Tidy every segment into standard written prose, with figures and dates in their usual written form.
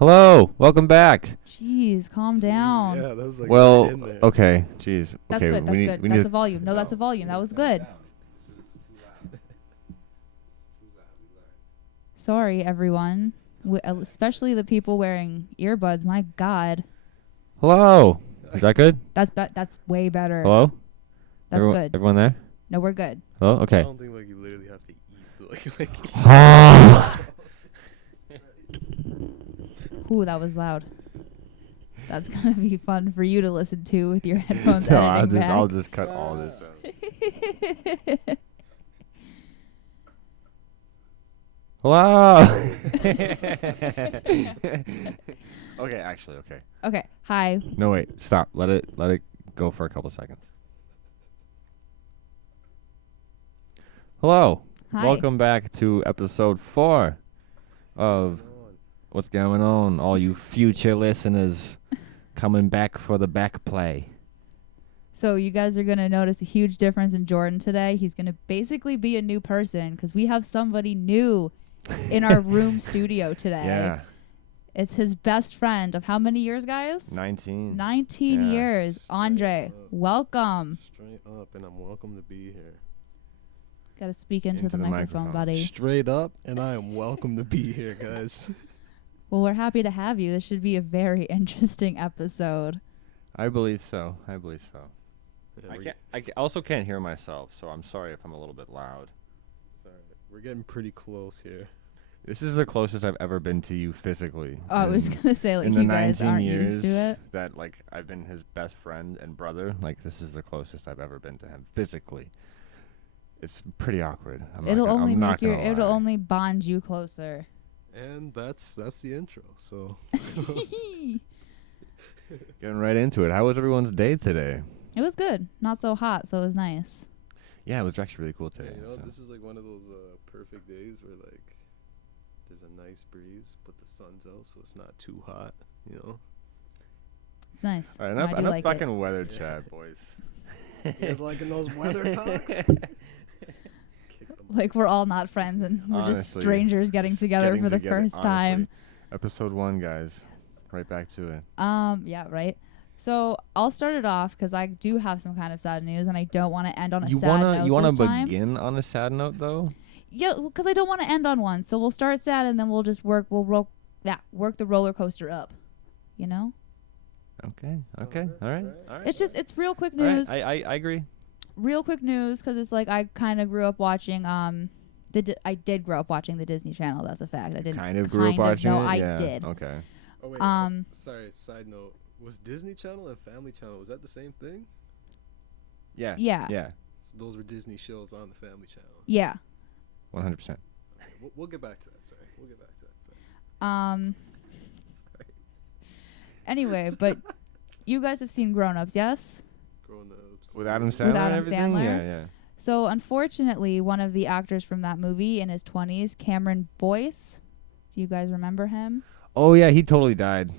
Hello, welcome back. Jeez, calm down. Yeah, that was like Well, right in there. okay, jeez. That's Okay, good. That's good. we That's need a volume. No, that's a volume. That was good. Sorry, everyone. Especially the people wearing earbuds. My God. Hello. Is that good? That's way better. Hello? That's good. Everyone there? No, we're good. Hello? I Okay. don't think like you literally have to eat like Ooh, that was loud. That's gonna be fun for you to listen to with your headphones No, editing I'll back. just cut all this out. Hello. Okay, actually, okay. Okay. Hi. No, wait. Stop. Let it go for a couple seconds. Hello. Hi. Welcome back to episode 4 of What's Going On, all you future listeners coming back for the back play. So you guys are going to notice a huge difference in Jordan today. He's going to basically be a new person because we have somebody new in our room studio today. Yeah. It's his best friend of how many years, guys? 19. 19 Yeah. years. Andre, up. welcome. Straight up, and I'm welcome to be here. Got to speak into the microphone, buddy. Straight up, and I am welcome to be here, guys. Well, we're happy to have you. This should be a very interesting episode. I believe so. Yeah, I also can't hear myself, so I'm sorry if I'm a little bit loud. sorry, we're getting pretty close here. This is the closest I've ever been to you physically. Oh, I was going to say, like, in you the guys 19 aren't years used to it. that, like, I've been his best friend and brother, like, this is the closest I've ever been to him physically. It's pretty awkward. It'll I'm not gonna it'll lie. only bond you closer. And that's the intro. So Getting right into it. How was everyone's day today? It was good. Not so hot, so it was nice. Yeah, it was actually really cool today. yeah, so. this is like one of those perfect days where like there's a nice breeze, but the sun's out, so it's not too hot. You know. It's nice. All right, No, I enough do like it. fucking weather chat, boys. You guys liking those weather talks? Like we're all not friends and we're just Honestly, strangers getting together for the first time. Episode 1, guys. Right back to it. Yeah, right. So I'll start it off because I do have some kind of sad news and I don't want to end on a sad note. You wanna this time. begin on a sad note though? Yeah, because I don't want to end on one. So we'll start sad and then we'll just work the roller coaster up. You know? Okay. All right. It's real quick All right, news. I agree. Real quick news because it's like I kind of grew up watching I did grow up watching the Disney Channel. That's a fact. I didn't Kind of grew up watching no, it. I Yeah. did. Okay. Oh wait. Sorry. Side note: was Disney Channel and Family Channel, was that the same thing? Yeah. Yeah. Yeah. So those were Disney shows on the Family Channel. Yeah. 100%. We'll get back to that. Sorry. We'll get back to that. Sorry. Anyway, but you guys have seen Grown Ups, yes? Grown ups. With Adam Sandler With and Adam everything? Sandler? Yeah. So unfortunately, one of the actors from that movie in his 20s, Cameron Boyce. Do you guys remember him? Oh, yeah, he totally died.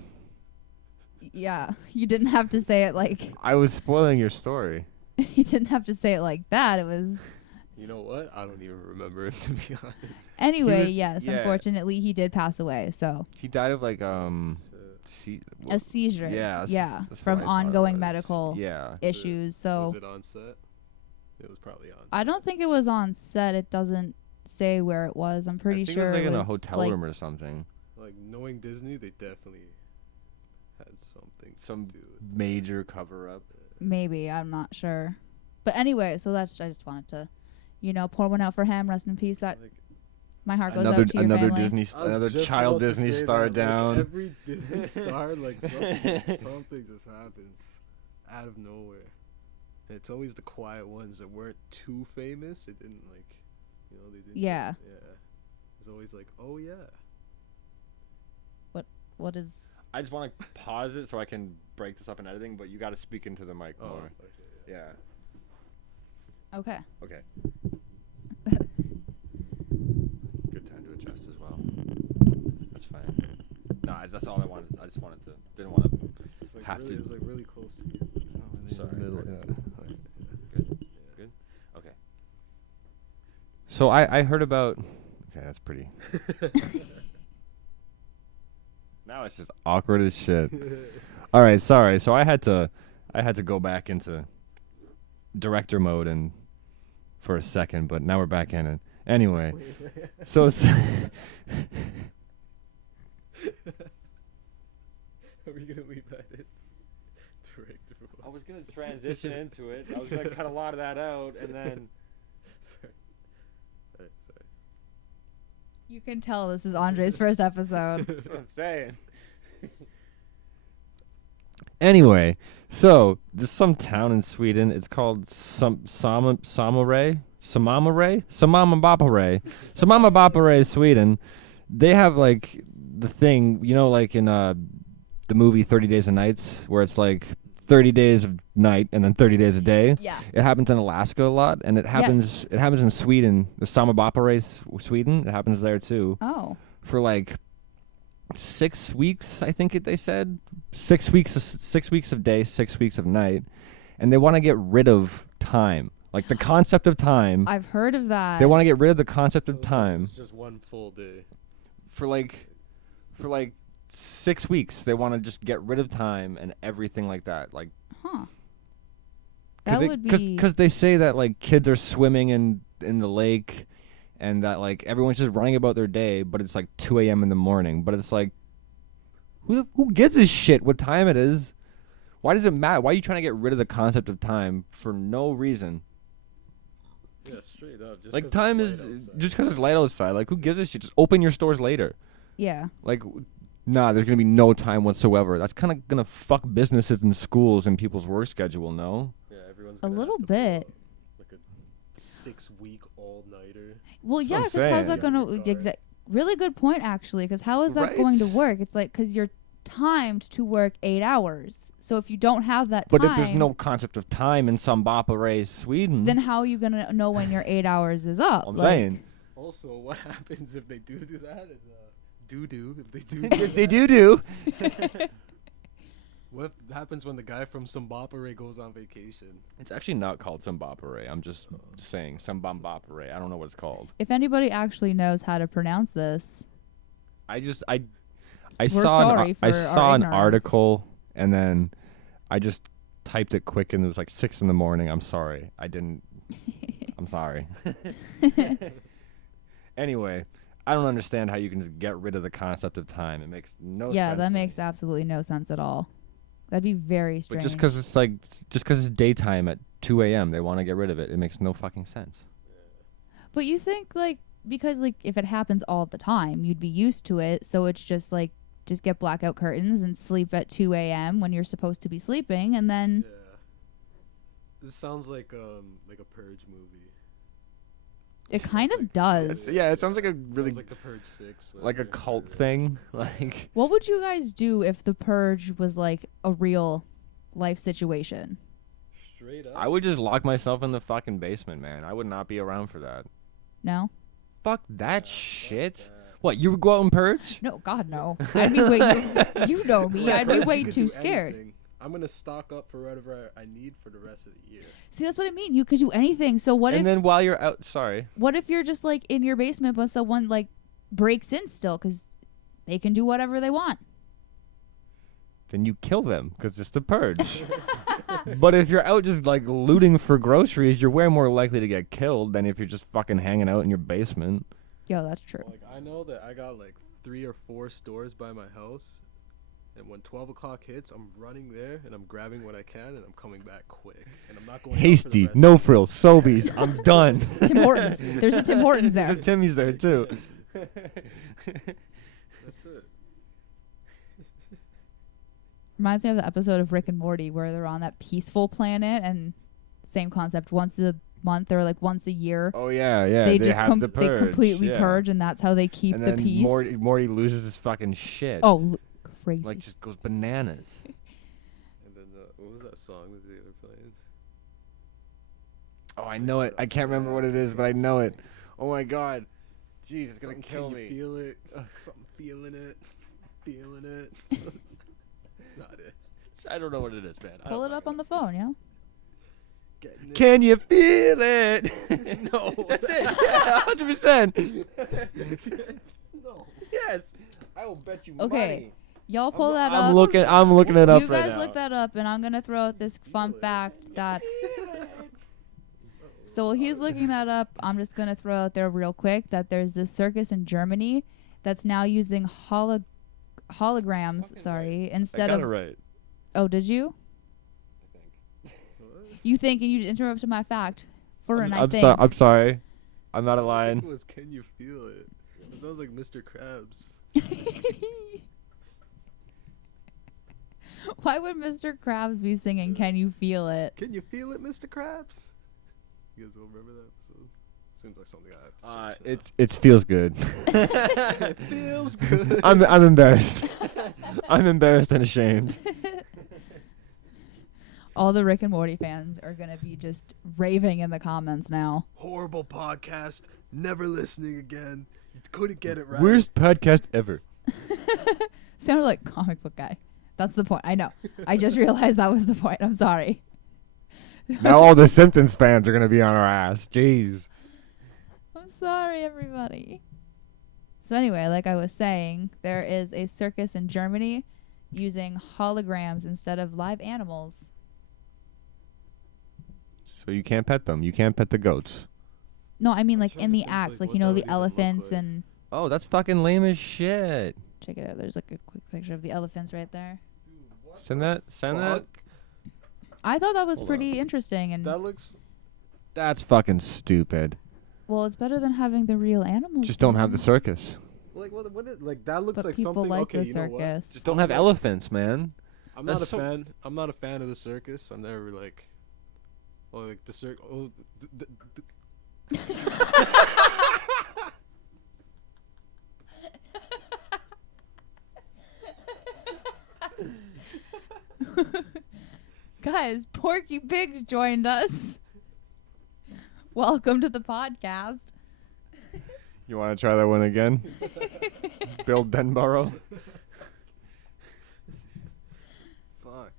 Yeah, you didn't have to say it like I was spoiling your story. you didn't have to say it like that. It was You know what? I don't even remember it, to be honest. anyway. was- Yes, yeah. unfortunately, he did pass away. So He died of like Shit. a seizure. Yeah, yeah, that's from what I thought it ongoing was. medical Yeah. issues. So Was it on set? It was probably on set. I don't think it was on set. It doesn't say where it was. I'm pretty I think sure it was like in a was hotel like, room or something. Like, knowing Disney, they definitely had something Some to do with major cover up. maybe. I'm not sure. But anyway, so I just wanted to, pour one out for him. Rest in peace. That Like, my heart goes out to your Another family. Disney, I was another just child about to Disney say star that, down. Like, every Disney star, like something just happens out of nowhere. And it's always the quiet ones that weren't too famous. It didn't they didn't. Yeah. Yeah. It's always like, oh yeah. What is? I just want to pause it so I can break this up in editing, but you got to speak into the mic more. Okay. Yeah. Okay. Okay. Good time to adjust as well. That's fine. No, that's all I wanted. I just wanted to. Didn't want to. It's like Have really, to. It's like really close to you. It's not really Sorry. in the middle. Yeah. Good. Good. Okay. So I heard about. Okay, that's pretty. Now it's just awkward as shit. All right, sorry. So I had to go back into director mode and for a second, but now we're back in it. Anyway, so Are we gonna leave that in? Director mode. I was gonna transition into it. I was gonna cut a lot of that out, and then. Sorry. Alright, sorry. You can tell this is Andre's first episode. That's what I'm saying. Anyway, so there's some town in Sweden. It's called Samamabapare, Sweden. They have like the thing, you know, like in the movie 30 Days of Nights, where it's like 30 days of night and then 30 days a day. Yeah. It happens in Alaska a lot, and it happens in Sweden, the Samabapare, Sweden. It happens there too. Oh. For like 6 weeks, I think they said 6 weeks of day, 6 weeks of night, and they want to get rid of time, like the concept of time. I've heard of that. They want to get rid of the concept of So time It's just one full day. for like 6 weeks. They want to just get rid of time and everything like that, like. Huh. That would be because they say that like kids are swimming in the lake. And that, like, everyone's just running about their day, but it's, like, 2 a.m. in the morning. But it's, like, who gives a shit what time it is? Why does it matter? Why are you trying to get rid of the concept of time for no reason? Yeah, straight up. Just Like, 'cause time it's is light outside. just because it's light outside. Like, who gives a shit? Just open your stores later. Yeah. Like, nah, there's going to be no time whatsoever. That's kind of going to fuck businesses and schools and people's work schedule, no? Yeah, everyone's A gonna little have to pull bit. Like a 6-week all-nighter. Well, That's yeah, what I'm because how's that saying. going to really good point actually? Because how is that going to Right. work? It's like because you're timed to work 8 hours. So if you don't have that time, But if there's no concept of time in Sambaparay, Sweden, then how are you gonna know when your 8 hours is up? I'm Like, saying. Also, what happens if they do that? And, if they do If they do. What happens when the guy from Zimbabwe goes on vacation? It's actually not called Zimbabwe. I'm just saying Zimbabwe. I don't know what it's called. If anybody actually knows how to pronounce this, I we're saw sorry I for saw our an ignorance. article and then I just typed it quick and it was like 6 in the morning. I'm sorry. I didn't. I'm sorry. Anyway, I don't understand how you can just get rid of the concept of time. It makes no sense. yeah, that to makes me. absolutely no sense at all. That'd be very But strange. just because it's daytime at 2 a.m., they want to get rid of it. It makes no fucking sense. But you think like because like if it happens all the time, you'd be used to it. So it's just like just get blackout curtains and sleep at 2 a.m. when you're supposed to be sleeping, and then Yeah. This sounds like a Purge movie. it kind of like- does. Yeah, it sounds like a really Sounds like the Purge 6. like a cult thing. Like What would you guys do if the purge was like a real life situation? Straight up. I would just lock myself in the fucking basement, man. I would not be around for that. No? Fuck that Fuck shit. that. What, you would go out and purge? No, God no. I'd be way you know me. I'd be You way could too do scared. anything. I'm gonna stock up for whatever I need for the rest of the year. See, that's what I mean. You could do anything. So what And if then while you're out, sorry. what if you're just like in your basement but someone like breaks in still cuz they can do whatever they want. Then you kill them because it's the purge. But if you're out just like looting for groceries, you're way more likely to get killed than if you're just fucking hanging out in your basement. Yo, that's true. Like I know that I got like 3 or 4 stores by my house, and when 12 o'clock hits, I'm running there and I'm grabbing what I can and I'm coming back quick. And I'm not going out for the Hasty, rest no of frills, Sobeys, I'm done. Tim Hortons. There's a Tim Hortons there. There's a Timmy's there too. That's it. Reminds me of the episode of Rick and Morty where they're on that peaceful planet and same concept once a month or like once a year. Oh yeah, yeah. they just have the they purge, completely yeah. purge and that's how they keep And the then peace. Morty loses his fucking shit. Oh, crazy. Like just goes bananas. And then what was that song that they were playing? Oh, I know it. I can't remember what it is, but I know it. Oh my god. Jeez, it's gonna Something, kill can me. you feel it? Something feeling it. Feeling it. That's not it. I don't know what it is, man. I Pull don't it up on the phone, yeah? Getting it. Can you feel it? No. That's it. Yeah, 100%. No. Yes. I will bet you Okay. money. Y'all pull that I'm up. looking it up You right guys now. look that up, and I'm gonna throw out this fun fact that. So while he's looking that up, I'm just gonna throw out there real quick that there's this circus in Germany that's now using holograms. Sorry, instead I got of. it right. Oh, did you? I think. You think, and you interrupted my fact. I'm sorry. I'm not a line. It was Can You Feel It? It sounds like Mr. Krabs. Why would Mr. Krabs be singing Can You Feel It? Can you feel it, Mr. Krabs? You guys will remember that episode? Seems like something I have to search. It feels good. It feels good. I'm embarrassed. I'm embarrassed and ashamed. All the Rick and Morty fans are gonna be just raving in the comments now. Horrible podcast. Never listening again. You couldn't get it right. Worst podcast ever. Sounded like comic book guy. That's the point. I know. I just realized that was the point. I'm sorry. Now all the Simpsons fans are gonna be on our ass. Jeez. I'm sorry, everybody. So anyway, like I was saying, there is a circus in Germany using holograms instead of live animals. So you can't pet them. You can't pet the goats. No, I mean like trying in to the think, acts, like, like you what know that the would even look elephants like. and Oh, that's fucking lame as shit. check it out. There's like a quick picture of the elephants right there. Send that. Fuck. I thought that was Hold pretty interesting, and That looks. That's fucking stupid. well, it's better than having the real animals. Just don't have the there. circus. Like what is like that looks But like people something like okay, the you know what? circus. Just don't have elephants, man. I'm not a That's so- fan. I'm not a fan of the circus. I'm never like, oh, like the circus. Oh, Guys, Porky Pigs joined us. Welcome to the podcast. You want to try that one again? Bill Denborough. fuck.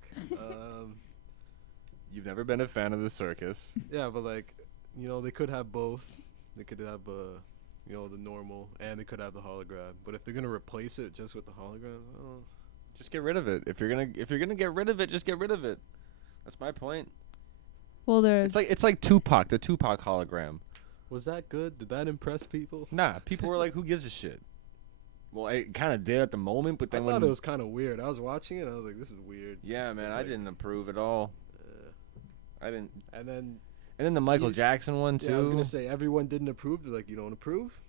You've never been a fan of the circus. Yeah, but like, you know, they could have both. They could have you know, the normal, and they could have the hologram. But if they're gonna replace it just with the hologram, oh. Just get rid of it. If you're gonna get rid of it, just get rid of it. That's my point. Well, there's It's like Tupac, the Tupac hologram. Was that good? Did that impress people? Nah, people were like, "Who gives a shit?" Well, it kind of did at the moment, but I then thought when it was kind of weird. I was watching it, and I was like, "This is weird." yeah, man, It's I like- didn't approve at all. Uh, I didn't. and then, And then the Michael You- Jackson one too. yeah, I was gonna say everyone didn't approve. They're like, "You don't approve?"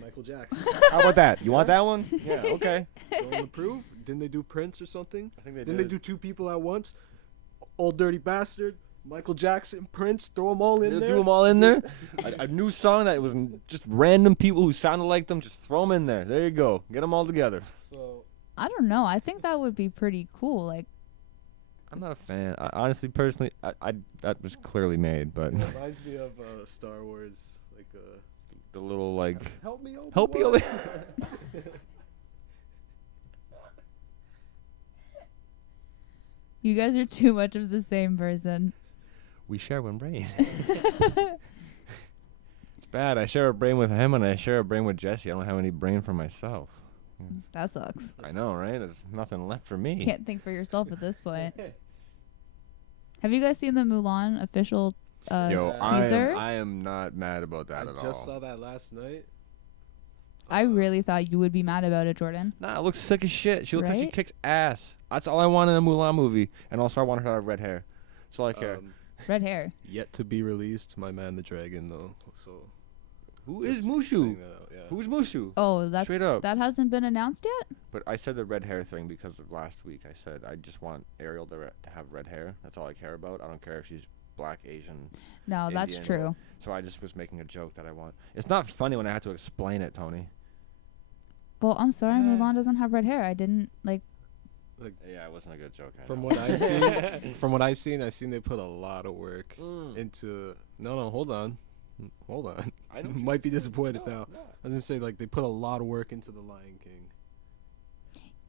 Michael Jackson. How about that? You want that one? Yeah, okay. Don't approve? Didn't they do Prince or something? I think they Didn't did. they do two people at once? Old Dirty Bastard, Michael Jackson, Prince, throw them all in They'll there. do them all in there. A new song that was just random people who sounded like them. Just throw them in there. There you go. Get them all together. So I don't know. I think that would be pretty cool. Like, I'm not a fan. Honestly, personally, I that was clearly made, but it reminds me of Star Wars, like the little like help me over. help me over. you guys are too much of the same person. We share one brain. It's bad. I share a brain with him, and I share a brain with Jesse. I don't have any brain for myself. That sucks. I know, right? There's nothing left for me. Can't think for yourself at this point. Have you guys seen the Mulan official Yo, teaser? I am not mad about that I at just all. saw that last night. I really thought you would be mad about it, Jordan. Nah, it looks sick as shit. She looks like she Right? kicks ass. That's all I want in a Mulan movie. And also, I want her to have red hair. That's all I care. Red hair. Yet to be released, My Man the Dragon though. So Who is just Mushu? saying that out, yeah. Who's Mushu? Oh, that's Straight up. that hasn't been announced yet? But I said the red hair thing because of last week. I said I just want Ariel to have red hair. That's all I care about. I don't care if she's black, Asian. No, that's Indian. true. So I just was making a joke that I want. It's not funny when I have to explain it, Tony. Well, I'm sorry, Yeah. Mulan doesn't have red hair. I didn't like. Yeah, it wasn't a good joke. I From know. what I seen, I seen they put a lot of work Mm. into. No, hold on. I know what Might be you're disappointed saying. now. No. I was gonna say like they put a lot of work into the Lion King,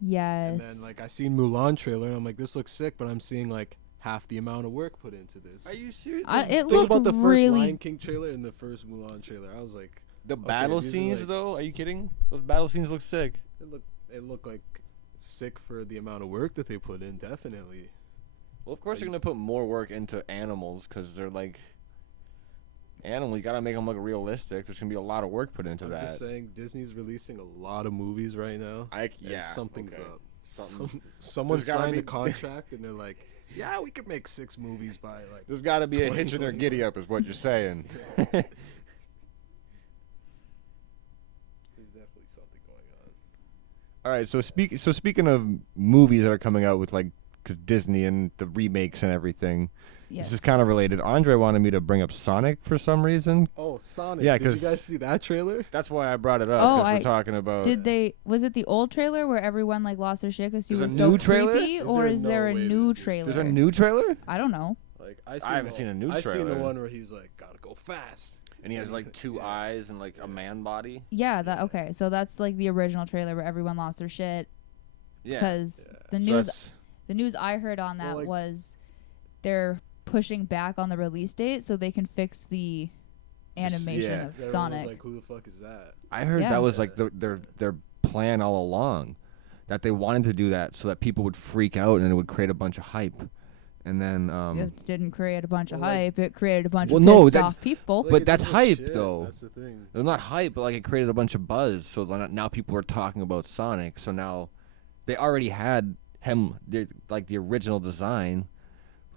Yes. and then like I seen Mulan trailer, and I'm like, this looks sick, but I'm seeing like half the amount of work put into this. Are you serious? It Think looked about the first really. Lion King trailer and the first Mulan trailer. I was like, The battle these are scenes, like- though? Are you kidding? Those battle scenes look sick. it looked like sick for the amount of work that they put in. Definitely. Well, of course, they're gonna put more work into animals because they're like animals. You gotta make them look realistic. There's gonna be a lot of work put into I'm that. just saying, Disney's releasing a lot of movies right now. Yeah, something's okay. up. Something- Someone There's gotta signed be- a contract and they're like, "Yeah, we could make 6 movies by like." There's got to be a hitch in their giddy up, is what you're saying. There's definitely something going on. All right, so speaking of movies that are coming out with like 'cause Disney and the remakes and everything, Yes. this is kind of related. Andre wanted me to bring up Sonic for some reason. Oh, Sonic! Yeah, did you 'cause- guys see that trailer? That's why I brought it up Oh, because we're I- talking about. Was it the old trailer where everyone like lost their shit because he There's was a new so trailer? creepy, or there is no there a way new there's trailer? There's a new trailer, I don't know. Like I haven't seen a new I've seen the trailer. one where he's like, "Gotta go fast." and he has like 2 eyes and like a man body. Yeah, that okay. So that's like the original trailer where everyone lost their shit Yeah. because the So news that's- the news I heard on that Well, like- was they're pushing back on the release date so they can fix the animation yeah. of Everyone Sonic. was like, "Who the fuck is that?" I heard Yeah. that was like their plan all along, that they wanted to do that so that people would freak out and it would create a bunch of hype, and then It didn't create a bunch of Well, like- hype. It created a bunch Well, of no, pissed that- off people. Like, But it that's doesn't hype, shit, though. That's the thing. They're not hype, but like it created a bunch of buzz. So now people are talking about Sonic. So now they already had him, like the original design,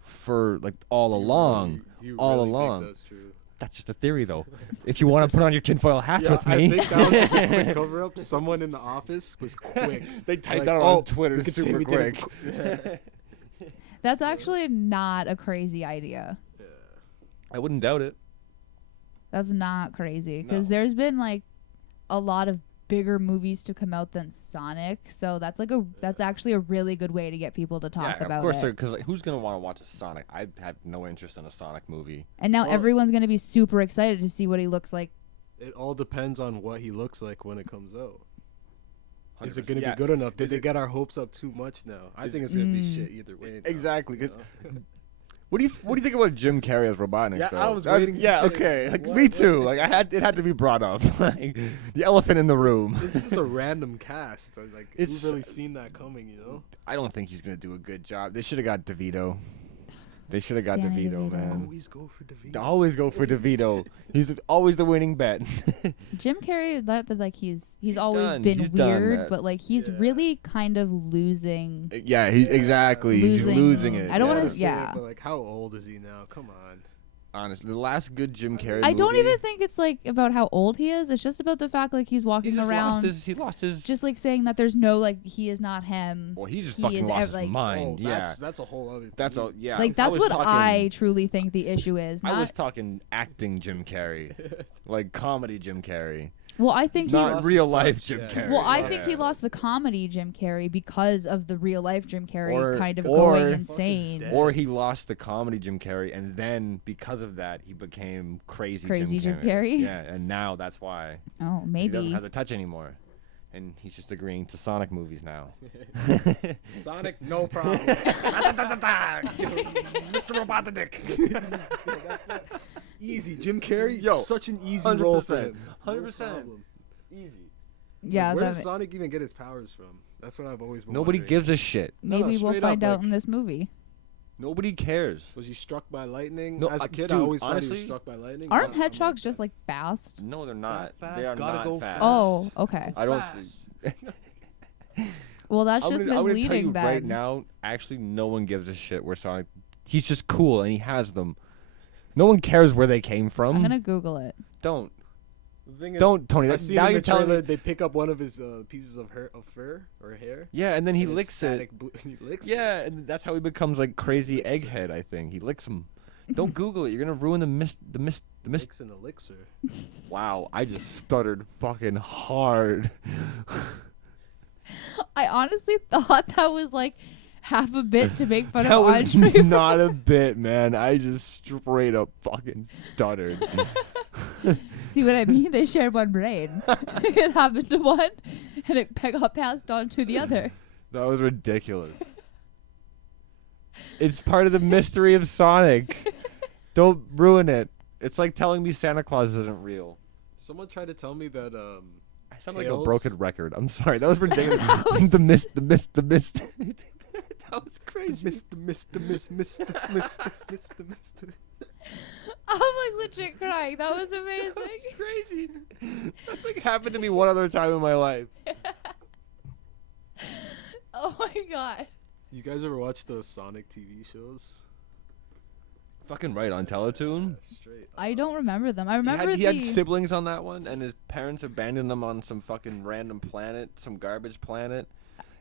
for like all along. Do you all really think along. that's true? That's just a theory, though. If you want to put on your tinfoil hats Yeah, with me, I think that was just a quick cover up. Someone in the office was quick. they typed Like, that "Oh, on Twitter we could say super we did quick. it That's actually not a crazy idea. I wouldn't doubt it. That's not crazy because No. there's been like a lot of bigger movies to come out than Sonic, so that's actually a really good way to get people to talk Yeah, about of course, it. because like, who's gonna want to watch a Sonic? I have no interest in a Sonic movie. And now Well- everyone's gonna be super excited to see what he looks like. It all depends on what he looks like when it comes out. Is it 100%. going to Yeah, be good enough? Did is they it- get our hopes up too much now? I Is- think it's going to be Mm. shit either way. now, Exactly, you 'cause know? What do you think about Jim Carrey as Robotnik? Yeah, though? I was waiting to yeah, say, okay. Like what- me too. Like it had to be brought up. Like the elephant in the room. It's just a random cast. Like, It's- who's really seen that coming, you know? I don't think he's gonna do a good job. They should have got DeVito. They should have got Danny DeVito, DeVito. man. Always go for DeVito. They always go for DeVito. He's always the winning bet. Jim Carrey, he's always done. been He's done weird, that. but like he's Yeah. really kind of losing. Yeah, he's exactly. He's Losing- losing it. I don't wanna- Gotta say it, yeah. But, like, how old is he now? Come on. Honestly, the last good Jim Carrey. I don't movie, even think it's like about how old he is. It's just about the fact like he's He walking just around, he lost his. just like saying that there's no like he is not him. Well, he just he fucking is lost ev- his like- mind. Oh, Yeah, that's a whole other thing. that's all. Yeah, Like that's was what talking, I truly think the issue is. I Not, was talking acting Jim Carrey, like comedy Jim Carrey, well, I think he. not lost real his life touch, Jim yeah. Carrey. Well, I Yeah. think he lost the comedy Jim Carrey because of the real life Jim Carrey Or- kind of or- going insane. dead. Or he lost the comedy Jim Carrey, and then because of that, he became crazy Jim Carrey? Yeah, and now that's why Oh, he doesn't maybe. have the touch anymore, and he's just agreeing to Sonic movies now. Sonic, no problem. Mr. Robotnik. Easy. Jim Carrey, Yo, such an easy role for 100%, him. 100%. problem. Easy. Yeah, Where that does Sonic even get his powers from? That's what I've always been Nobody wondering. gives a shit. maybe we'll straight find up, out like- in this movie. Nobody cares. Was he struck by lightning? No, As a kid, dude, I always thought he was honestly, struck by lightning. Aren't but I'm hedgehogs just that's like fast? No, they're not. fast, They are gotta not go fast. fast. Oh, okay. I don't. fast. Well, that's I'm just gonna tell you misleading right then. now. Actually, no one gives a shit where Sonic. He's just cool and he has them. No one cares where they came from. I'm gonna Google it. Don't. The thing is, Don't, Tony. I've That, seen now in you're the telling trailer me. they pick up one of his pieces of fur or hair. Yeah, and then he and it's licks it. static he licks it. Yeah, and that's how he becomes like crazy Licks it. egghead. I think he licks them. Don't Google it. You're gonna ruin the mist. Licks an elixir. Wow, I just stuttered fucking hard. I honestly thought that was like half a bit to make fun That of was Andre. not a bit, man. I just straight up fucking stuttered. See what I mean? They shared one brain. It happened to one, and it got passed on to the other. That was ridiculous. It's part of the mystery of Sonic. Don't ruin it. It's like telling me Santa Claus isn't real. Someone tried to tell me that I sound like a Tails. broken record. I'm sorry. That was ridiculous. the mist. That was crazy. Mr. I'm like legit crying. That was amazing. That's crazy. That's like happened to me one other time in my life. Oh my god. You guys ever watch the Sonic TV shows? Fucking right, on Teletoon. Yeah, straight I up. don't remember them. I remember He had siblings on that one, and his parents abandoned him on some fucking random planet, some garbage planet.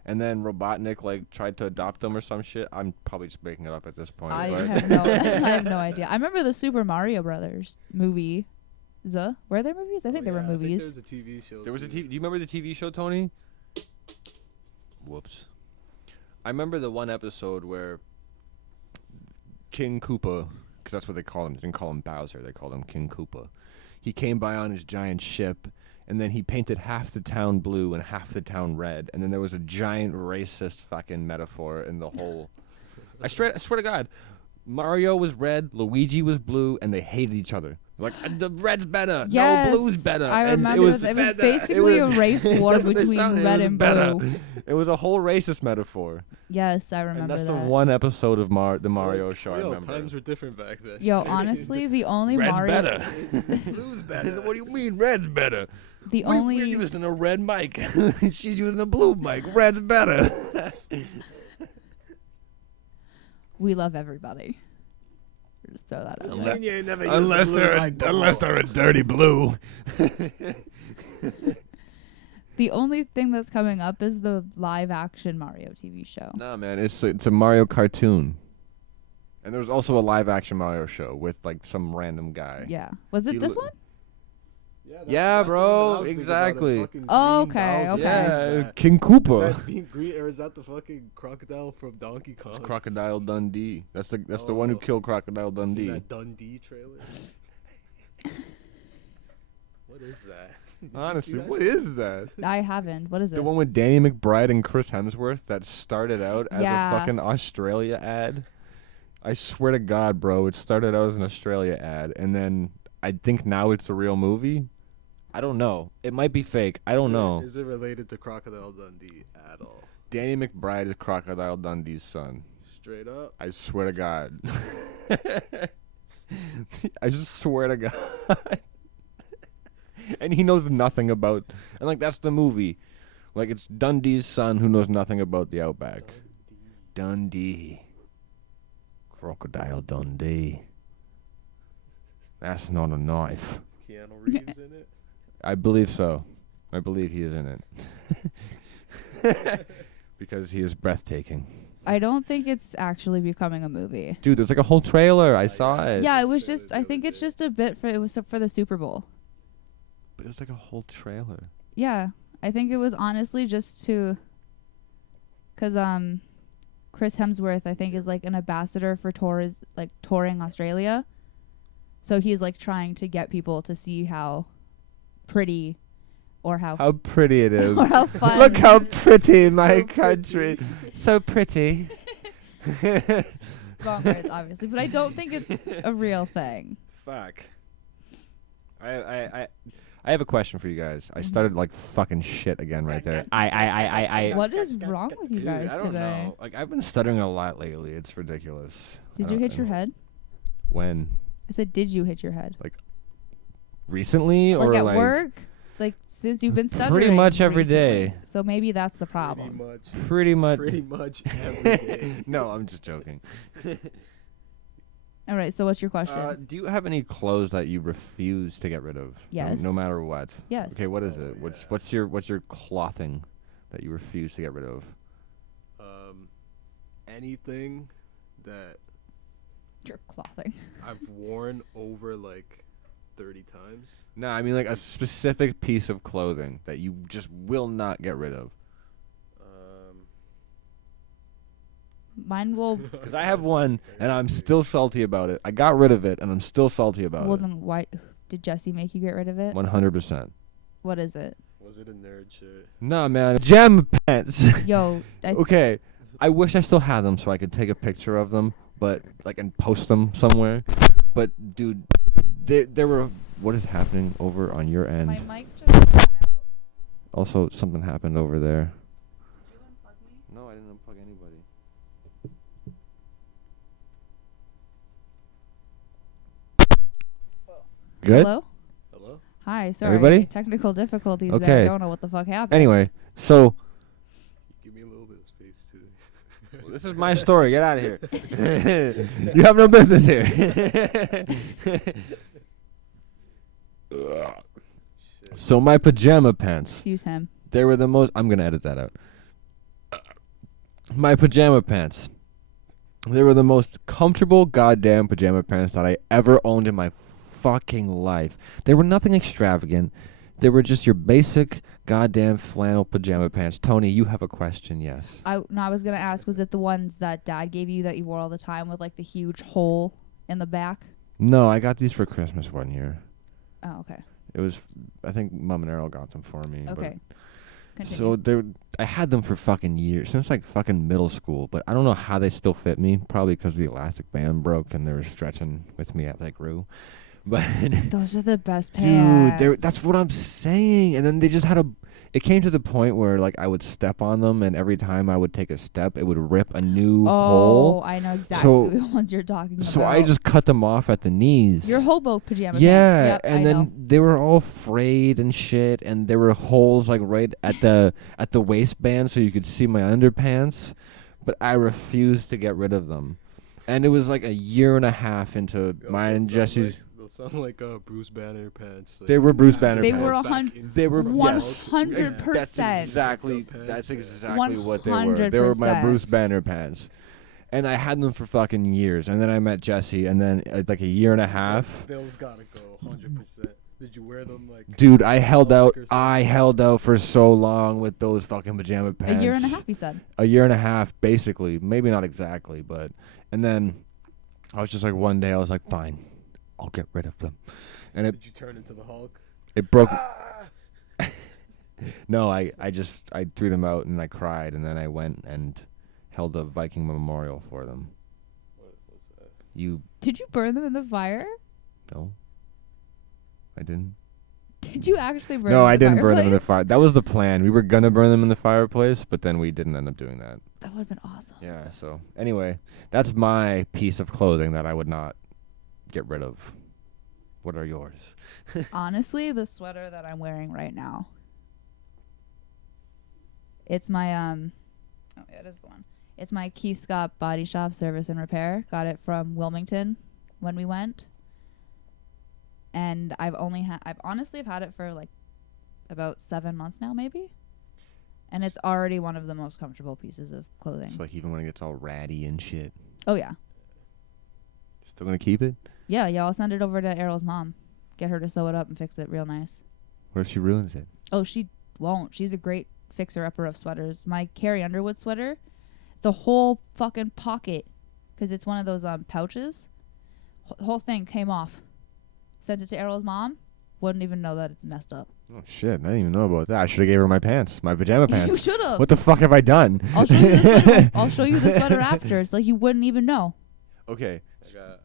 And then Robotnik like tried to adopt them or some shit. I'm probably just making it up at this point. I but have no idea. I remember the Super Mario Brothers movie. Were there movies? I think there were I movies. think there was a TV show. There was a too. TV. Do you remember the TV show, Tony? Whoops. I remember the one episode where King Koopa, because that's what they called him. They didn't call him Bowser. They called him King Koopa. He came by on his giant ship, and then he painted half the town blue and half the town red. And then there was a giant racist fucking metaphor in the whole. I swear to God, Mario was red, Luigi was blue, and they hated each other. Like, the red's better. Yes, No, blue's better. I And remember. It was better. basically It was- a race war that's what they between sounded. It red was and better. blue. It was a whole racist metaphor. Yes, I And remember that's that. the one episode of the Mario show I Yo, remember. times were different back then. Yo, honestly, the only Red's Mario, better. Blue's better. What do you mean red's better? the We're only using a red mic. She's using a blue mic. Red's better. we love everybody. Just throw that out there. You ain't never used unless the blue they're mic before. a dirty blue. The only thing that's coming up is the live action Mario TV show. Nah, man, it's a Mario cartoon. And there was also a live action Mario show with like some random guy. Yeah. Was it He this lo- one? Yeah, that's the bro, one that I was thinking about, exactly. the fucking Oh, green okay, Bowser. okay. Yeah, King Koopa. Is that being green, or is that the fucking crocodile from Donkey Kong? It's Crocodile Dundee. That's the one who Oh. killed Crocodile See Dundee. that Dundee trailer? What is that? Did you see Honestly, that? what is that? I haven't. What is it? The one with Danny McBride and Chris Hemsworth that started out as Yeah. a fucking Australia ad. I swear to God, bro, it started out as an Australia ad, and then I think now it's a real movie. I don't know. It might be fake. I don't know. Is it related to Crocodile Dundee at all? Danny McBride is Crocodile Dundee's son. Straight up? I swear to God. I just swear to God. And he knows nothing about. And like that's the movie. Like it's Dundee's son who knows nothing about the Outback. Dundee. Crocodile Dundee. That's not a knife. Is Keanu Reeves in it? I believe so. I believe he is in it. Because he is breathtaking. I don't think it's actually becoming a movie. Dude, there's like a whole trailer. I saw it. Yeah, it was Trailer just. the I other think it's day. just a bit for. It was for the Super Bowl. But it was like a whole trailer. Yeah, I think it was honestly just to. Cause Chris Hemsworth I think is like an ambassador for tours like touring Australia, so he's like trying to get people to see how pretty, or How pretty it is. or how fun. Look how pretty my So country. So pretty. Wrong words, obviously, but I don't think it's a real thing. Fuck. I have a question for you guys. I Mhm. started like fucking shit again right there. I. What is wrong with you Dude, guys I don't today? know. Like I've been stuttering a lot lately. It's ridiculous. Did you hit your head? When? I said, did you hit your head? Recently or Like at like work? Like since you've been stuttering? pretty much every recently? day. So maybe that's the Pretty problem. much. Pretty much. Pretty much every day. No, I'm just joking. All right, so what's your question? Do you have any clothes that you refuse to get rid of? Yes. No matter what. Yes. Okay, what is Oh, it? yeah. What's your clothing that you refuse to get rid of? Anything that Your clothing. I've worn over like 30 times. No, I mean like a specific piece of clothing that you just will not get rid of. Mine will. Because I have one and I'm still salty about it. I got rid of it and I'm still salty about Well, it. then why did Jesse make you get rid of it? 100%. What is it? Was it a nerd shirt? Nah, man. Pajama Pants. Yo, Okay. I wish I still had them so I could take a picture of them, but like and post them somewhere. But dude, there were. What is happening over on your end? my mic just cut out. Also, something happened over there. Did you unplug me? No, I didn't unplug anybody. Good? Hello? Hello? Hi, sorry. Everybody? Technical difficulties Okay. there. I don't know what the fuck happened. Anyway, so Give me a little bit of space too. this is my story. Get out of here. You have no business here. So my pajama pants. Excuse him. They were the most... I'm going to edit that out. My pajama pants. They were the most comfortable goddamn pajama pants that I ever owned in my fucking life. They were nothing extravagant. They were just your basic goddamn flannel pajama pants. Tony, you have a question, yes. I was going to ask, was it the ones that Dad gave you that you wore all the time with like the huge hole in the back? No, I got these for Christmas one year. Oh, okay. It was... I think Mom and Errol got them for me. Okay. So I had them for fucking years, since like fucking middle school, but I don't know how they still fit me. Probably because the elastic band broke and they were stretching with me as I grew. But Those are the best pants. dude, that's what I'm saying. And then they just had it came to the point where like I would step on them, and every time I would take a step, it would rip a new hole. Oh, I know exactly So- the ones you're talking about. So I just cut them off at the knees. Your hobo pajama Yeah, pants. Yep, and I then know. they were all frayed and shit, and there were holes like right at the waistband, so you could see my underpants. But I refused to get rid of them, and it was like a year and a half into mine and Jesse's. They'll sound like Bruce Banner pants. Like, They were Bruce Banner They pants. were They were 100%. That's exactly what they were. They were my 100%. Bruce Banner pants, and I had them for fucking years. And then I met Jesse, and then like a year and a half. Those gotta go 100%. Did you wear them like? Dude, I held out. or something? I held out for so long with those fucking pajama pants. A year and a half, you said. A year and a half, basically. Maybe not exactly, but and then I was just like, one day I was like, fine, I'll get rid of them, and Did you turn into the Hulk? it broke. No, I threw them out and I cried, and then I went and held a Viking memorial for them. What was that? You Did you burn them in the fire? no, I didn't. Did you actually burn them No, in I the didn't burn them in the fireplace? fire. That was the plan. We were gonna burn them in the fireplace, but then we didn't end up doing that. That would have been awesome. Yeah. So anyway, that's my piece of clothing that I would not get rid of. What are yours? Honestly, the sweater that I'm wearing right now. It's my oh yeah, it is the one. It's my Keith Scott Body Shop Service and Repair. Got it from Wilmington when we went. And I've honestly had it for like about 7 months now, maybe. And it's already one of the most comfortable pieces of clothing. So like even when it gets all ratty and shit, Oh yeah. still gonna keep it? Yeah, I'll send it over to Errol's mom. Get her to sew it up and fix it real nice. What if she ruins it? Oh, she won't. She's a great fixer-upper of sweaters. My Carrie Underwood sweater, the whole fucking pocket, because it's one of those pouches, whole thing came off. Sent it to Errol's mom. Wouldn't even know that it's messed up. Oh shit! I didn't even know about that. I should have gave her my pants, my pajama You pants. should have. What the fuck have I done? I'll show you the sweater. I'll show you the sweater after. It's like you wouldn't even know. Okay.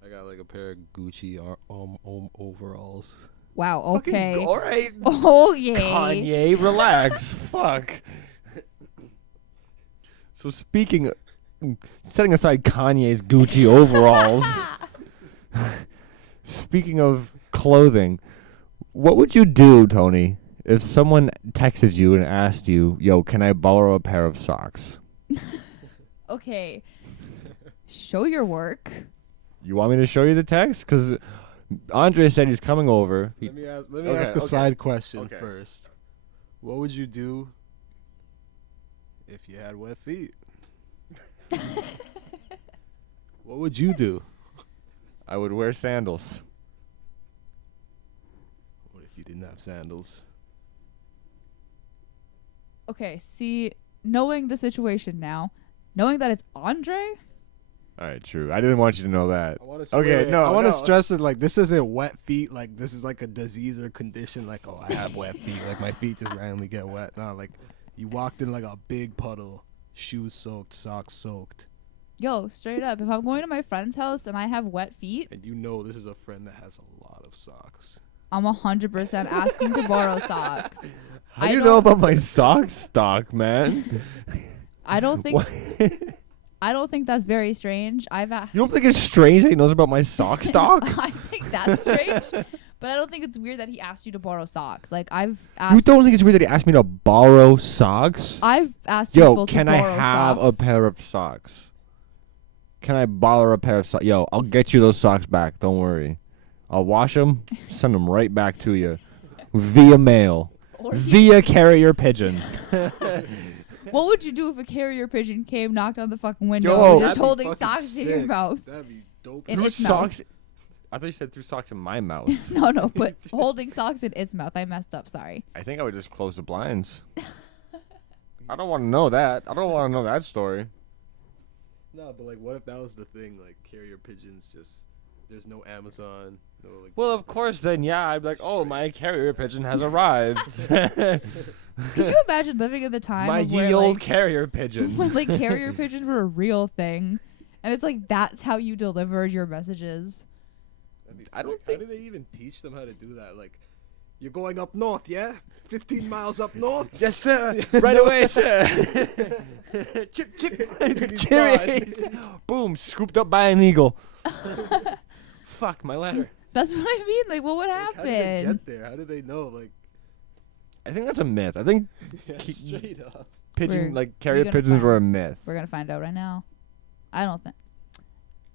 I got like a pair of Gucci overalls. Wow. Okay. All right. Oh yeah. Kanye, relax. Fuck. So setting aside Kanye's Gucci overalls, speaking of clothing, what would you do, Tony, if someone texted you and asked you, yo, can I borrow a pair of socks? Okay. Show your work. You want me to show you the text? Because Andre said he's coming over. Let me ask Okay, a side question okay. first. What would you do if you had wet feet? What would you do? I would wear sandals. What if you didn't have sandals? Okay. See, knowing the situation now, knowing that it's Andre. All right, true. I didn't want you to know that. I want to Okay, no, I want no. to stress it like this isn't wet feet. Like this is like a disease or condition. Like I have wet feet. Like my feet just randomly get wet. No, like you walked in like a big puddle, shoes soaked, socks soaked, Yo, straight up, if I'm going to my friend's house and I have wet feet, and you know this is a friend that has a lot of socks. I'm 100% asking to borrow socks. How do you know about my sock stock, man? I don't think. What? I don't think that's very strange. You don't think it's strange that he knows about my sock stock? I think that's strange, but I don't think it's weird that he asked you to borrow socks. Like I've asked. You don't think it's weird that he asked me to borrow socks? I've asked Yo, people can to I borrow have socks. a pair of socks? Can I borrow a pair of socks? Yo, I'll get you those socks back. Don't worry. I'll wash them, send them right back to you via mail, via carrier pigeon. What would you do if a carrier pigeon came, knocked on the fucking window, Yo, and just that'd be holding fucking socks in your sick. mouth? That'd be dope. In Threw its socks. I thought you said threw socks in my mouth. No, but holding socks in its mouth. I messed up. Sorry. I think I would just close the blinds. I don't want to know that. I don't want to know that story. No, but like, what if that was the thing? Like, carrier pigeons just there's no Amazon. No, like, Well, of course, then yeah, I'd be like, oh, my carrier pigeon has arrived. Could you imagine living in the time My of ye where, old like, carrier pigeon. when like carrier pigeons were a real thing, and it's like that's how you delivered your messages. that'd be I don't sick. How do they even teach them how to do that? Like, you're going up north, yeah? 15 miles up north. Yes, sir. Right away, sir. Chip, chip, cherries. Boom, scooped up by an eagle. Fuck, my letter. That's what I mean. Like, what would Like, how did they happen? get there? How did they know? Like, I think that's a myth. I think yeah, straight up. carrier gonna pigeons find- were a myth. We're gonna find out right now. I don't think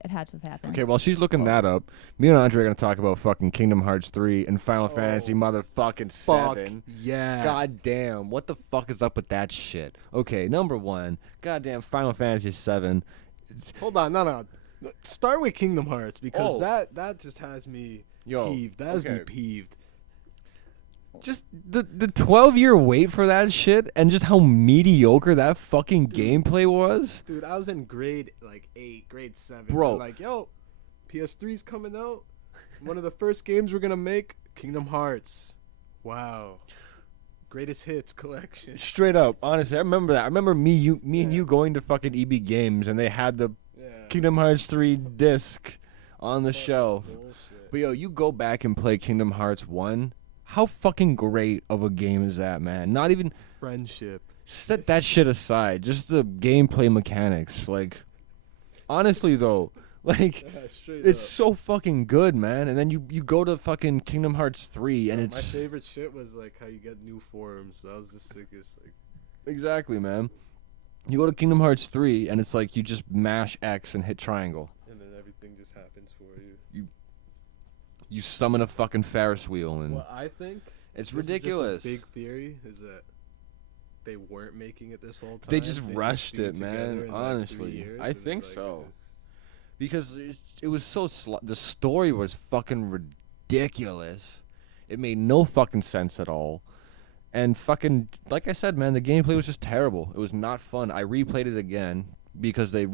it had to have happened. Okay, while she's looking that up, me and Andre are going to talk about fucking Kingdom Hearts 3 and Final Fantasy motherfucking Fuck 7. yeah. God damn, what the fuck is up with that shit? Okay, number one, goddamn Final Fantasy 7. Hold on, no. Start with Kingdom Hearts because Oh. that just has me Yo, peeved. That has me okay. peeved. Just the 12-year wait for that shit and just how mediocre that fucking gameplay was. Dude, I was in grade like 8, grade 7. Bro. They're like, yo, PS3's coming out. One of the first games we're gonna make, Kingdom Hearts. Wow. Greatest hits collection. Straight up, honestly, I remember that. I remember me and you going to fucking EB Games and they had the Yeah. Kingdom Hearts 3 disc on the shelf. Bullshit. But yo, you go back and play Kingdom Hearts 1. How fucking great of a game is that, man? Not even Friendship. set that shit aside. Just the gameplay mechanics. Like, honestly though, like Yeah, straight it's up. so fucking good, man. And then you go to fucking Kingdom Hearts 3 and My it's favorite shit was like how you get new forms. That was the sickest. Like, exactly, man. You go to Kingdom Hearts 3 and it's like you just mash X and hit triangle. and then everything just happens for you. You summon a fucking Ferris wheel and What I think it's this is ridiculous. just a big theory is that they weren't making it this whole time. They just rushed threw it, together man. in, like, 3 Honestly, years, I and, think like, so. it's just- Because it was so the story was fucking ridiculous. It made no fucking sense at all. And fucking like I said, man, the gameplay was just terrible. It was not fun. I replayed it again because they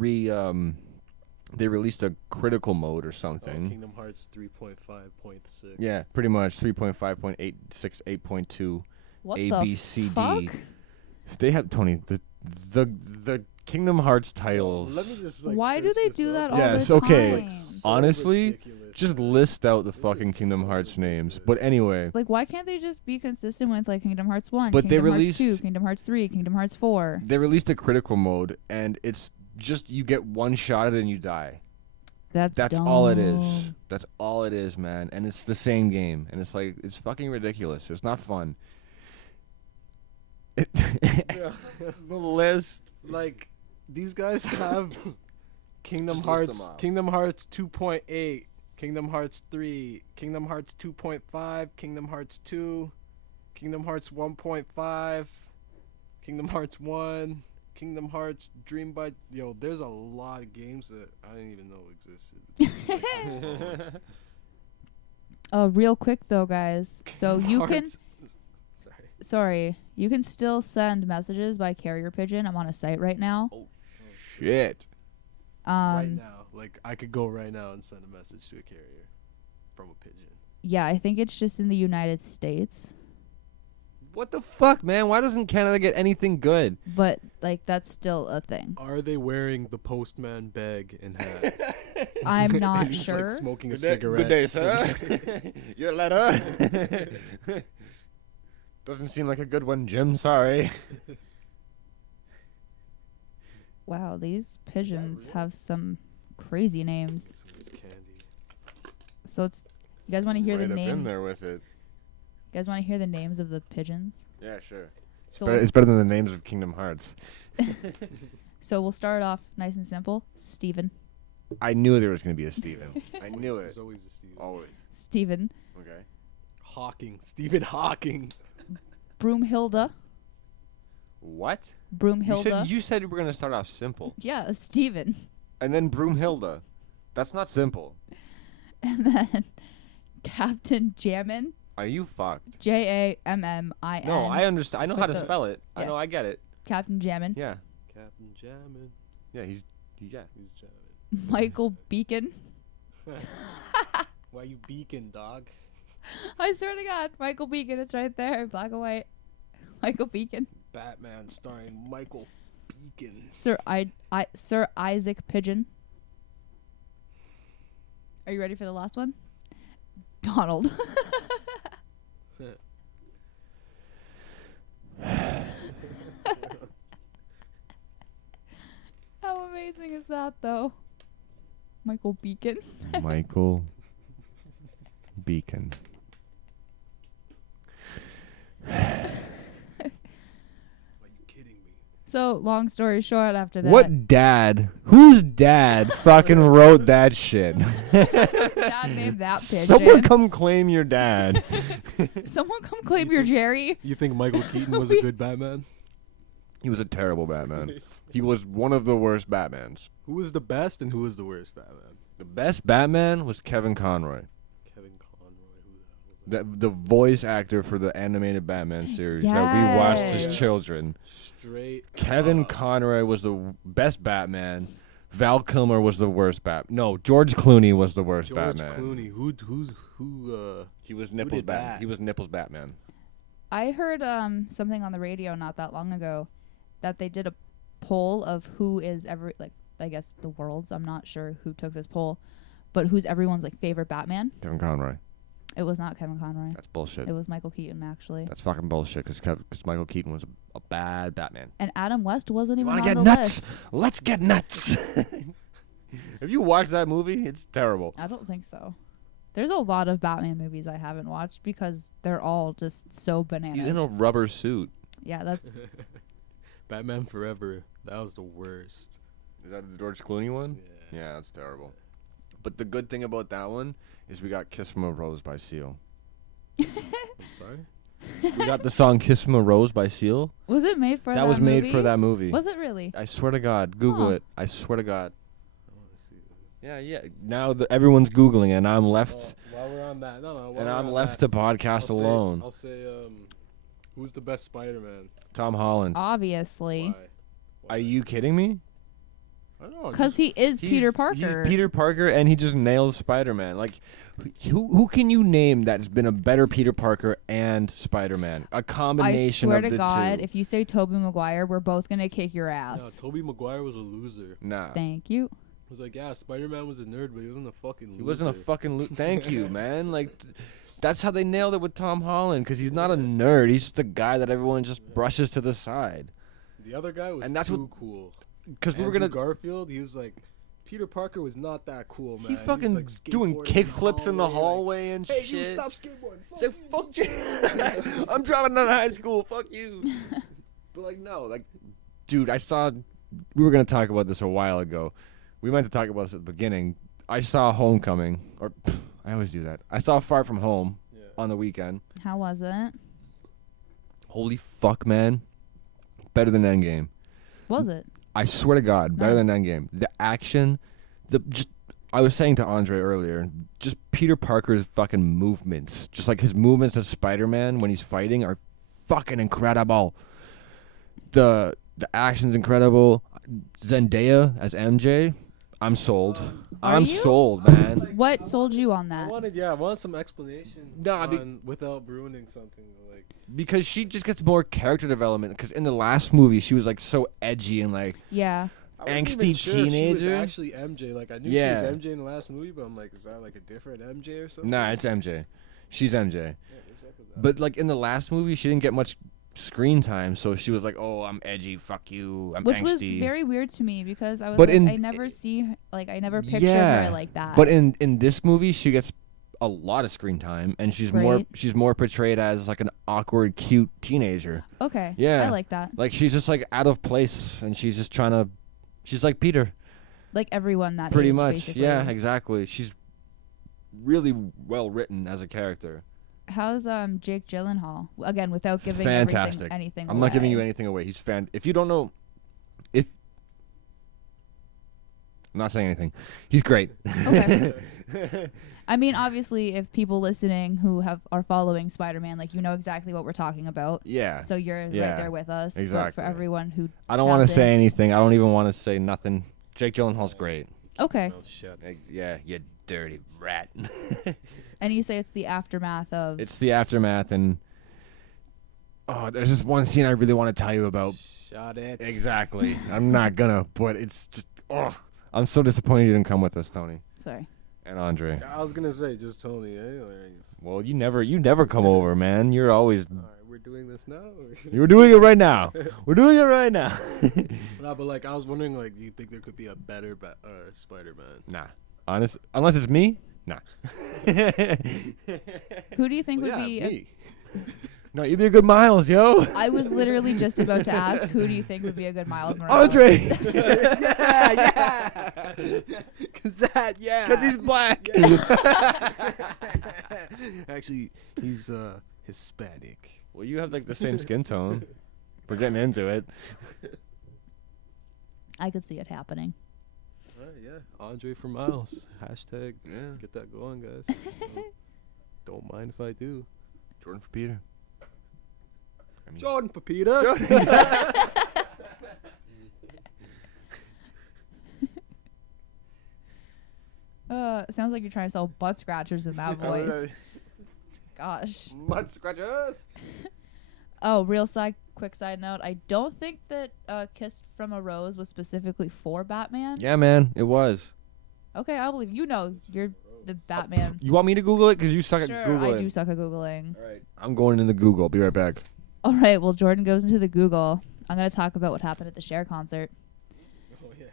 released a critical mode or something. Kingdom Hearts 3.5.6. Yeah, pretty much 3.5.868.2 What A the B C fuck? D. They have Tony the Kingdom Hearts titles. Let me just, like, Why do search they this do up. that all Yes, the okay. time? So Honestly, ridiculous, Just man. list out the This fucking is Kingdom so Hearts names. ridiculous. But anyway, Like, why can't they just be consistent with like Kingdom Hearts 1, But they Kingdom Hearts 2, released- Kingdom Hearts 3, Kingdom Hearts 4? they released a critical mode, and it's just you get one shot at it and you die. That's all it is. dumb. That's all it is, man. And it's the same game, and it's like it's fucking ridiculous. It's not fun. Yeah. The list. Like, these guys have Kingdom Just list Hearts, them off. Kingdom Hearts 2.8, Kingdom Hearts 3, Kingdom Hearts 2.5, Kingdom Hearts 2, Kingdom Hearts 1.5, Kingdom Hearts 1, Kingdom Hearts Dream by... Yo, there's a lot of games that I didn't even know existed. Real quick though, guys. So Kingdom you can Hearts- sorry, you can still send messages by carrier pigeon. I'm on a site right now. Shit. right now. Like, I could go right now and send a message to a carrier from a pigeon. Yeah, I think it's just in the United States. What the fuck, man? Why doesn't Canada get anything good? But like that's still a thing. Are they wearing the postman bag and hat? I'm And not he's, sure. like, smoking a Good day- cigarette. Good day, sir. Your letter. Doesn't seem like a good one, Jim. Sorry. Wow, these pigeons have some crazy names. This one's candy. So it's you guys want to hear right the up in name? there with it. You guys want to hear the names of the pigeons? Yeah, sure. So It's better than the names of Kingdom Hearts. so we'll start off nice and simple. Steven. I knew there was going to be a Steven. I knew it. There's always a Steven. Always. Steven. Okay. Hawking. Stephen Hawking. Broomhilda. What? Broomhilda. You said we were going to start off simple. Yeah, Steven. And then Broomhilda. That's not simple. And then Captain Jammin. Are you fucked? Jammin. No, I understand. I know how to with the- spell it. I yeah. know. I get it. Captain Jammin. Yeah. Captain Jammin. Yeah, yeah. He's jamming. Michael Beacon. Why you beacon, dog? I swear to God, Michael Beacon. It's right there, black and white. Michael Beacon. Batman starring Michael Beacon. Sir Isaac Pigeon. Are you ready for the last one? Donald. How amazing is that, though? Michael Beacon. Michael Beacon. Are you kidding me? So, long story short, after that. What dad? Whose dad fucking wrote that shit? Dad named that pigeon. Someone come claim your dad. Someone come claim your Jerry. You think Michael Keaton was a good Batman? He was a terrible Batman. He was one of the worst Batmans. Who was the best and who was the worst Batman? The best Batman was Kevin Conroy. Kevin Conroy. Who the hell was that? The voice actor for the animated Batman series that we watched as Yes. children. Straight. Kevin Conroy was the best Batman. Val Kilmer was the worst No, George Clooney was the worst George Batman. Clooney. Who? He was Nipples did Batman. that? He was Nipples Batman. I heard something on the radio not that long ago that they did a poll of who is I guess the world's. I'm not sure who took this poll, but who's everyone's favorite Batman? Kevin Conroy. It was not Kevin Conroy. That's bullshit. It was Michael Keaton, actually. That's fucking bullshit because Michael Keaton was a bad Batman. And Adam West wasn't even Want on to the get nuts? list. Let's get nuts. Have you watched that movie? It's terrible. I don't think so. There's a lot of Batman movies I haven't watched because they're all just so bananas. He's in a rubber suit. Yeah, that's Batman Forever. That was the worst. Is that the George Clooney one? Yeah. Yeah, that's terrible. But the good thing about that one is we got Kiss from a Rose by Seal. I'm sorry? We got the song Kiss from a Rose by Seal. was it made for that That was movie? made for that movie. Was it really? I swear to God. Google Huh. it. I swear to God. I want to see this. Yeah, yeah. Now everyone's Googling it, and I'm left, While we're on that, while and we're I'm on left that, to podcast I'll alone. I'll say, who's the best Spider-Man? Tom Holland. Obviously. Why? Are you kidding me? I don't know. Because he is Peter Parker. He's Peter Parker, and he just nails Spider-Man. Like, who can you name that's been a better Peter Parker and Spider-Man? A I combination swear of to the God, two. if you say Tobey Maguire, we're both going to kick your No, ass. Tobey Maguire was a loser. Nah. Thank you. He was like, yeah, Spider-Man was a nerd, but he wasn't a fucking loser. He wasn't a fucking Thank you, man. Like, that's how they nailed it with Tom Holland, because he's not a nerd. He's just a guy that everyone just brushes to the side. The other guy was And that's too cool. Because we were Andrew going to... Garfield, he was like, Peter Parker was not that cool, man. He fucking like doing skateboarding kickflips in the like, hallway and hey, shit. you stop skateboarding. It's like, fuck you. I'm dropping out of high school. Fuck you. But, like, no. Like, dude, I saw... We were going to talk about this a while ago. We meant to talk about this at the beginning. I saw Homecoming. Or, I always do that. I saw Far From Home on the weekend. How was it? Holy fuck, man. Better than Endgame. Was it? I swear to God, better than Nice. Endgame. The action, I was saying to Andre earlier, just Peter Parker's fucking movements, just like his movements as Spider-Man when he's fighting are fucking incredible. The action's incredible. Zendaya as MJ, I'm sold. Are I'm you? sold, man. What sold you on I that? wanted some explanation without ruining something. Like, Because she just gets more character development. Because in the last movie, she was like so edgy and like Yeah. I wasn't angsty even sure if she was teenager. actually MJ. Like, I knew Yeah. she was MJ in the last movie, but I'm like, is that like a different MJ or something? Nah, it's MJ. She's MJ. Yeah, it's But like in the last movie, she didn't get much screen time, so she was like, "Oh, I'm edgy, fuck you, I'm Which angsty." was very weird to me because I was But like, in- I never I never picture Yeah, her like that. But in this movie, she gets a lot of screen time, and she's Right. more portrayed as like an awkward, cute teenager. Okay. Yeah. I like that. Like she's just like out of place, and she's just trying to. She's like Peter, Like everyone that pretty age, much. basically. Yeah, exactly. She's really well written as a character. How's Jake Gyllenhaal? Again, without giving Fantastic. anything I'm away. not giving you anything away. He's if you don't know, I'm not saying anything. He's great. Okay. I mean, obviously, if people listening who are following Spider-Man, like, you know exactly what we're talking about. Yeah. So you're Yeah, right there with us. exactly. But for everyone who I don't want to say hasn't- anything. I don't even want to say nothing. Jake Gyllenhaal's great. Okay. Yeah, you dirty rat. And you say it's the aftermath of... It's the aftermath, and there's just one scene I really want to tell you about. Shot it. Exactly. I'm not gonna, but it's just I'm so disappointed you didn't come with us, Tony Sorry. and Andre. I was gonna say just Tony. Well, you never come over, man. You're always. All right, we're doing this now. You're doing it right now. We're doing it right now. No, but like I was wondering, like, do you think there could be a better Spider-Man? Nah. Honest, unless it's me. Nah. Who do you think would be... me. No, you'd be a good Miles, yo. I was literally just about to ask, who do you think would be a good Miles Morales? Andre. yeah. Cause he's black. Actually, he's Hispanic. Well, you have like the same skin tone. We're getting into it. I could see it happening. All right, yeah. Andre for Miles. Hashtag. Yeah. Get that going, guys. Don't mind if I do. Jordan for Peter. Jordan for Peter. It sounds like you're trying to sell butt scratchers in that voice. Gosh. Mud scratchers. Oh, quick side note. I don't think that Kiss from a Rose was specifically for Batman. Yeah, man, it was. Okay, I'll believe you know you're the Batman. You want me to Google it? Because you suck Sure, at Googling. I do suck at Googling. All right. I'm going into Google. I'll be right back. All right, well, Jordan goes into the Google. I'm going to talk about what happened at the Cher concert. Oh yeah.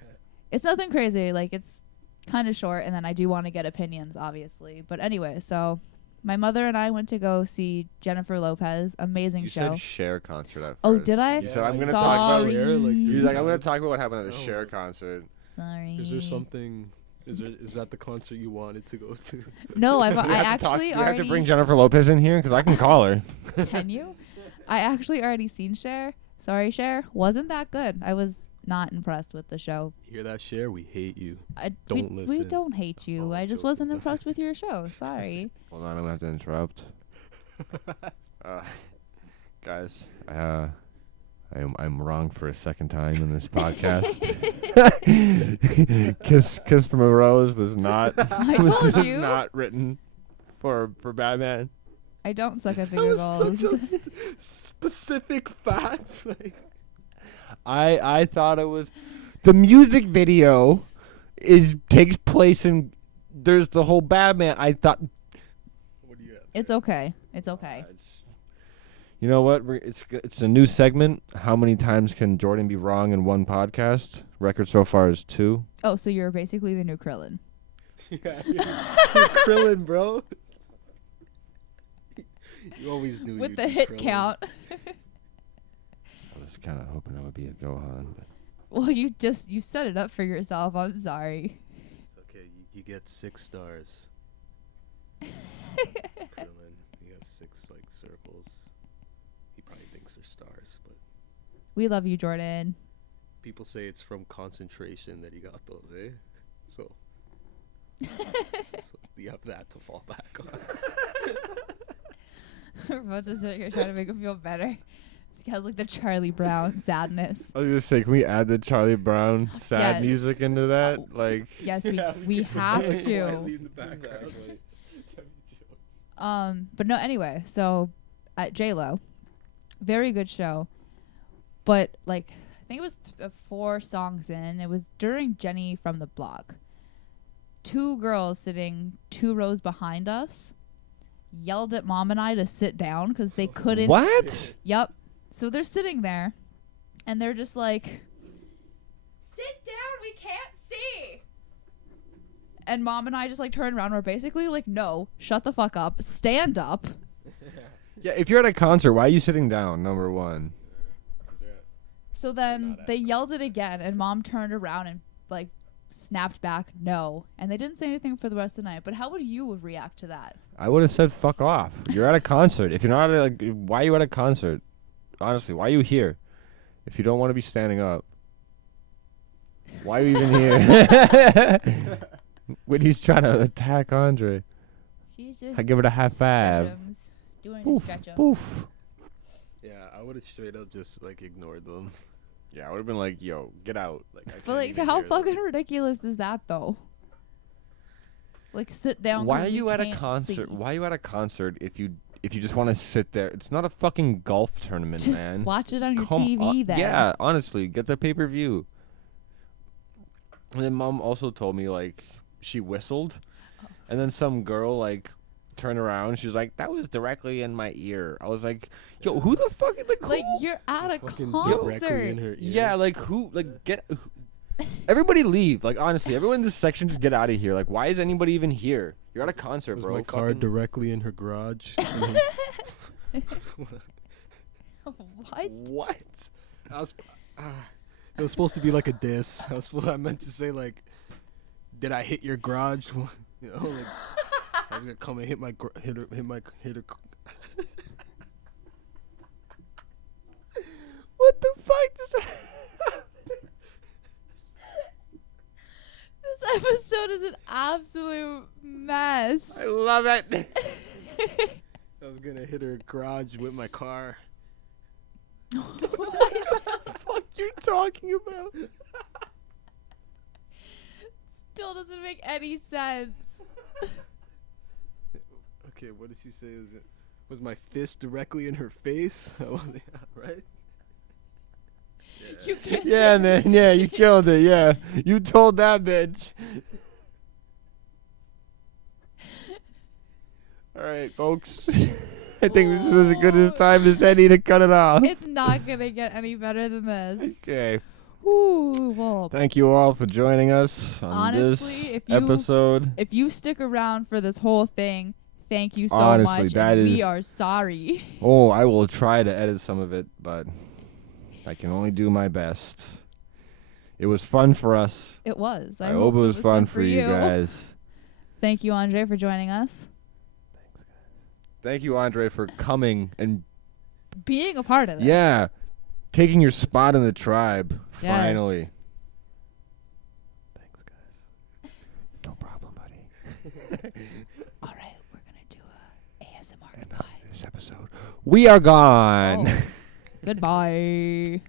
It's nothing crazy. Like, it's kind of short, and then I do want to get opinions, obviously. But anyway, so my mother and I went to go see Jennifer Lopez. Amazing You show. said Cher concert at first. Oh, did I? You said I'm going gonna talk about. Sorry. You're like I'm gonna talk about what happened at the Oh Cher my- concert. Sorry. Is there something? Is that the concert you wanted to go to? No, I Do we have to talk- actually do we have to already... bring Jennifer Lopez in here because I can call her. Can you? I actually already seen Cher. Sorry, Cher. Wasn't that good. I was not impressed with the show. Hear that, Cher? We hate you. We Don't listen. don't hate you. Oh, I I'm just joking. wasn't impressed with your show. Sorry. Hold on, I'm gonna have to interrupt. Guys, I'm wrong for a second time in this podcast. Kiss from a Rose was not I was told you. not written for Batman. I don't suck at the That was Googles. such a specific fact. Like, I thought it was the music video takes place in there's the whole Batman. I thought what do you have? It's okay. It's okay. you know what? It's a new segment. How many times can Jordan be wrong in one podcast? Record so far is 2. Oh, so you're basically the new Krillin. Yeah, you're Krillin, bro. You always knew With you'd the be hit Krillin. count. I was kind of hoping it would be a Gohan. But Well, you set it up for yourself. I'm sorry. It's okay. You get 6 stars. Krillin, you got 6 like circles. He probably thinks they're stars, but We love you, Jordan. people say it's from concentration that he got those, eh? So you have that to fall back on. We're about to sit here trying to make him feel better. He has like the Charlie Brown sadness. I was gonna say, can we add the Charlie Brown sad Yes. music into that? Like, Yes, we have to. in the background. But no, anyway, so at J-Lo, very good show. But like, I think it was 4 songs in. It was during Jenny from the Block. 2 girls sitting 2 rows behind us yelled at Mom and I to sit down because they couldn't. What? Yep. So they're sitting there, and they're just like, "Sit down, we can't see." And Mom and I just like turn around. We're basically like, "No, shut the fuck up, stand up." Yeah, if you're at a concert, why are you sitting down? Number one. So then they yelled it again, and Mom turned around and like snapped back, "No." And they didn't say anything for the rest of the night. But how would you react to that? I would have said fuck off. You're at a concert. If you're not at like, why are you at a concert? Honestly, why are you here? If you don't want to be standing up, why are you even here? Whitney's trying to attack Andre. She's just I give it a half fab. doing Poof, a stretch 'em. poof. Yeah, I would have straight up just like ignored them. Yeah, I would have been like, yo, get out. Like, I But can't like, even how hear them. fucking ridiculous is that though? Like, sit down. Why 'cause are we you at a can't concert? see. Why are you at a concert if you just want to sit there? It's not a fucking golf tournament, Just man. watch it on your Come TV on. then. Yeah, honestly, get the pay-per-view. And then Mom also told me like she whistled, and then some girl like turned around. She was like, "That was directly in my ear." I was like, "Yo, who the fuck? Like, Like, who? you're at a Fucking concert. directly in her ear. Yeah, like who? Like get." Everybody leave. Like honestly, everyone in this section just get out of here. Like, why is anybody even here? You're at a concert, Was bro. my Like, car fucking- directly in her garage? What? What? I was, it was supposed to be like a diss. I meant to say like, did I hit your garage? You know, like I was gonna come and hit her. What the fuck does that? This episode is an absolute mess. I love it. I was gonna hit her garage with my car. What the fuck you talking about? Still doesn't make any sense. Okay, what did she say? Was my fist directly in her face? Right? You can't Yeah, say- man. Yeah, you killed it. Yeah, you told that bitch. All right, folks. I think this is as good as time as any to cut it off. It's not gonna get any better than this. Okay. Ooh, well, Thank you all for joining us on Honestly, this if you- episode. if you stick around for this whole thing, thank you so Honestly, much. that and is- we are sorry. Oh, I will try to edit some of it, but I can only do my best. It was fun for us. It was. I hope it was fun for you guys. Thank you, Andre, for joining us. Thank you, Andre, for coming and Being a part of it. yeah, taking your spot in the tribe. Yes. Finally. Thanks, guys. No problem, buddy. All right, we're gonna do a ASMR Enough goodbye. of this episode. We are gone. Oh. Goodbye.